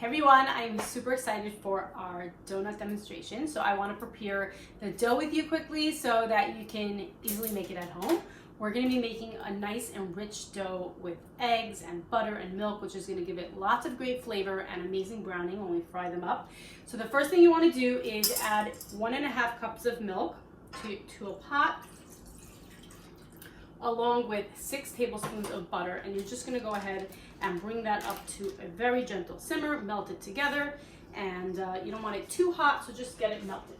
Hey everyone, I'm super excited for our donut demonstration. So I want to prepare the dough with you quickly so that you can easily make it at home. We're going to be making a nice and rich dough with eggs and butter and milk, which is going to give it lots of great flavor and amazing browning when we fry them up. So the first thing you want to do is add 1.5 cups of milk to a pot, along with 6 tablespoons of butter, and you're just going to go ahead and bring that up to a very gentle simmer, melt it together, and you don't want it too hot, so just get it melted.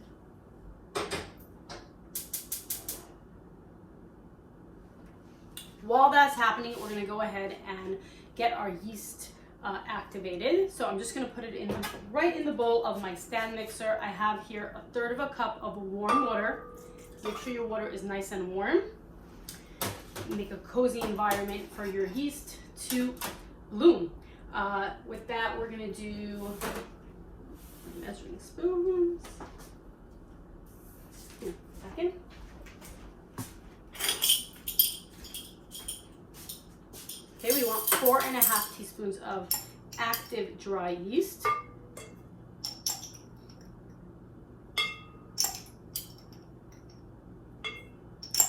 While that's happening, we're going to go ahead and get our yeast activated. So I'm just going to put it right in the bowl of my stand mixer. I have here 1/3 cup of warm water. Make sure your water is nice and warm. Make a cozy environment for your yeast to bloom. With that, we're going to do measuring spoons. Second. Okay, we want 4.5 teaspoons of active dry yeast.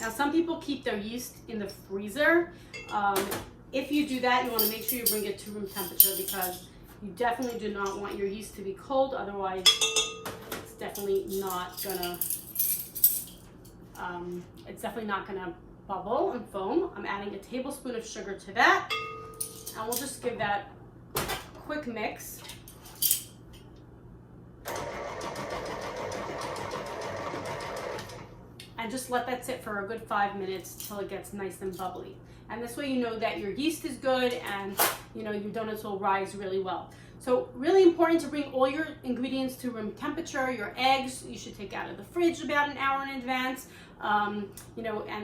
Now, some people keep their yeast in the freezer. If you do that, you want to make sure you bring it to room temperature, because you definitely do not want your yeast to be cold. Otherwise, it's definitely not gonna bubble and foam. I'm adding a tablespoon of sugar to that, and we'll just give that a quick mix. And just let that sit for a good 5 minutes till it gets nice and bubbly. And this way you know that your yeast is good, and you know your donuts will rise really well. So really important to bring all your ingredients to room temperature. Your eggs, you should take out of the fridge about an hour in advance. And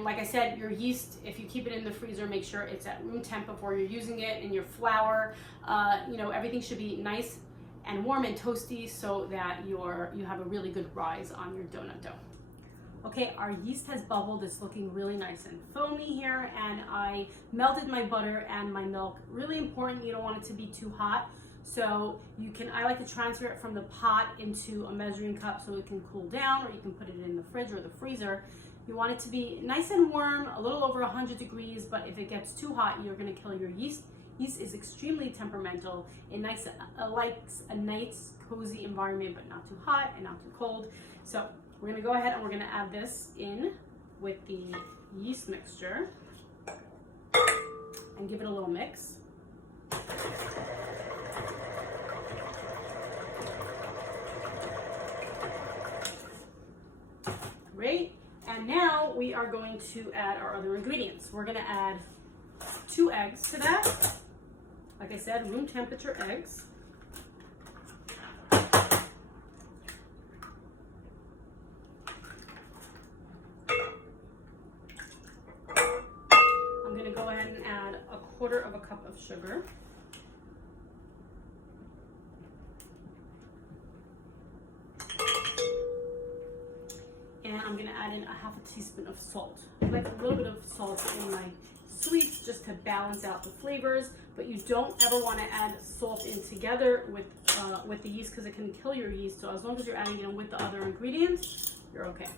like I said, your yeast, if you keep it in the freezer, make sure it's at room temp before you're using it. And your flour, everything should be nice and warm and toasty so that you have a really good rise on your donut dough. Okay, our yeast has bubbled. It's looking really nice and foamy here, and I melted my butter and my milk. Really important, you don't want it to be too hot. So I like to transfer it from the pot into a measuring cup so it can cool down, or you can put it in the fridge or the freezer. You want it to be nice and warm, a little over 100 degrees, but if it gets too hot, you're gonna kill your yeast. Yeast is extremely temperamental. It likes a nice, cozy environment, but not too hot and not too cold. So we're gonna go ahead and we're gonna add this in with the yeast mixture and give it a little mix. Great. And now we are going to add our other ingredients. We're gonna add 2 eggs to that. Like I said, room temperature eggs. I'm gonna go ahead and add 1/4 cup of sugar. And I'm gonna add in 1/2 teaspoon of salt. I like a little bit of salt in my sweets just to balance out the flavors, but you don't ever want to add salt in together with the yeast, because it can kill your yeast. So as long as you're adding it in with the other ingredients, you're okay.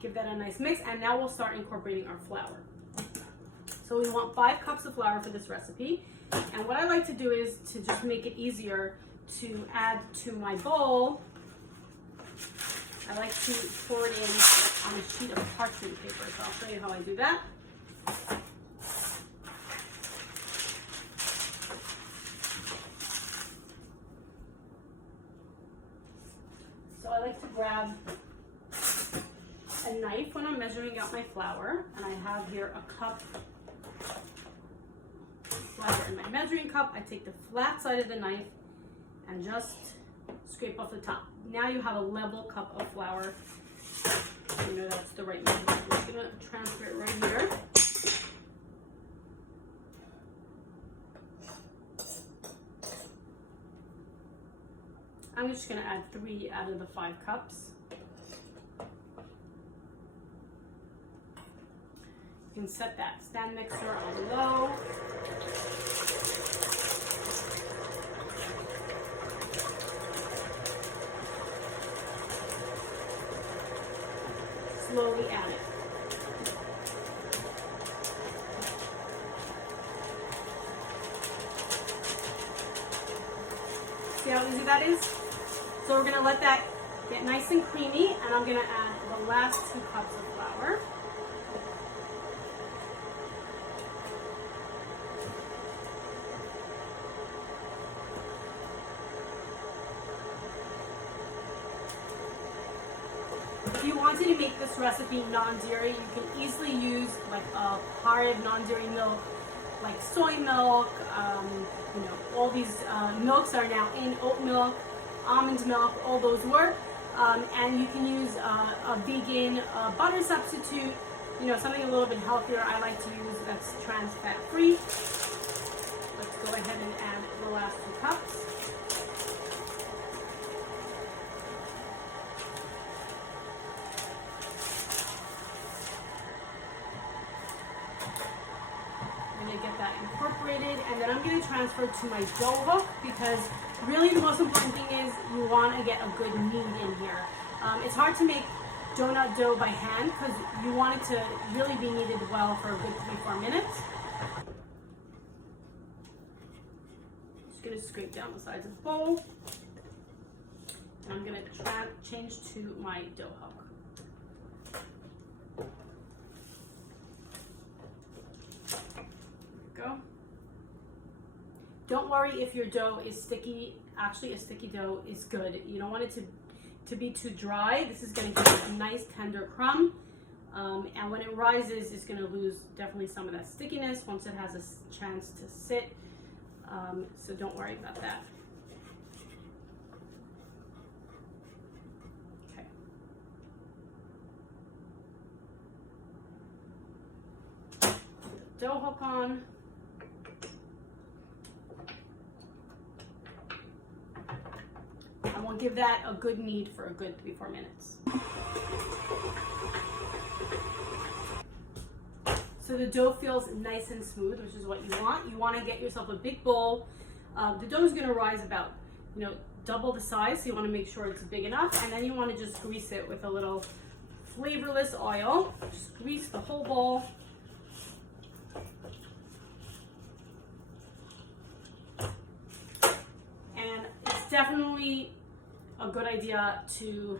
Give that a nice mix, and now we'll start incorporating our flour. So we want 5 cups of flour for this recipe, and what I like to do is to just make it easier to add to my bowl. I like to pour it in on a sheet of parchment paper, so I'll show you how I do that. So I like to grab a knife when I'm measuring out my flour, and I have here a cup flour in my measuring cup. I take the flat side of the knife and just scrape off the top. Now you have a level cup of flour. You know that's the right measurement. I'm just gonna transfer it right here. I'm just gonna add 3 out of the 5 cups. You can set that stand mixer on low. Slowly add it. See how easy that is? So we're gonna let that get nice and creamy, and I'm gonna add the last 2 cups of flour. If you wanted to make this recipe non-dairy, you can easily use like a part of non-dairy milk, like soy milk. You know, all these milks are now in: oat milk, almond milk, all those work. And you can use a vegan butter substitute, you know, something a little bit healthier. I like to use that's trans fat free. Let's go ahead and add the last 2 cups. Get that incorporated, and then I'm going to transfer to my dough hook, because really the most important thing is you want to get a good knead in here. It's hard to make donut dough by hand because you want it to really be kneaded well for a good 3-4 minutes. Just going to scrape down the sides of the bowl, and I'm going to change to my dough hook. Go. Don't worry if your dough is sticky. Actually, a sticky dough is good. You don't want it to be too dry. This is going to give it a nice tender crumb. And when it rises, it's going to lose definitely some of that stickiness once it has a chance to sit. So don't worry about that. Okay. Put the dough hook on. And we'll give that a good knead for a good 3-4 minutes. So the dough feels nice and smooth, which is what you want. You want to get yourself a big bowl. The dough is going to rise about, you know, double the size, so you want to make sure it's big enough. And then you want to just grease it with a little flavorless oil. Just grease the whole bowl. And it's definitely a good idea to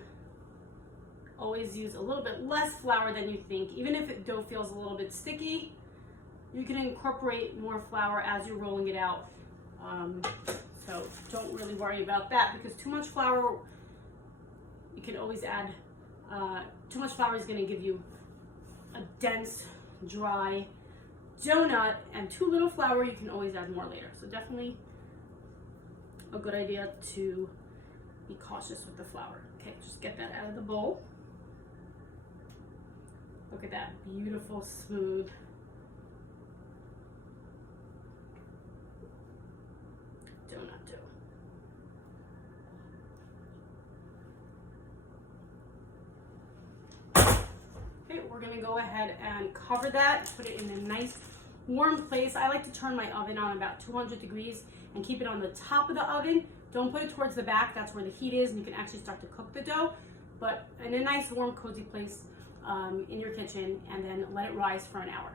always use a little bit less flour than you think. Even if the dough feels a little bit sticky, you can incorporate more flour as you're rolling it out. So don't really worry about that, because too much flour, you can always add, too much flour is going to give you a dense, dry donut, and too little flour, you can always add more later. So definitely a good idea to be cautious with the flour. Okay, just get that out of the bowl. Look at that beautiful, smooth donut dough. Okay, we're gonna go ahead and cover that, put it in a nice warm place. I like to turn my oven on about 200 degrees and keep it on the top of the oven. Don't put it towards the back, that's where the heat is, and you can actually start to cook the dough, but in a nice, warm, cozy place in your kitchen, and then let it rise for an hour.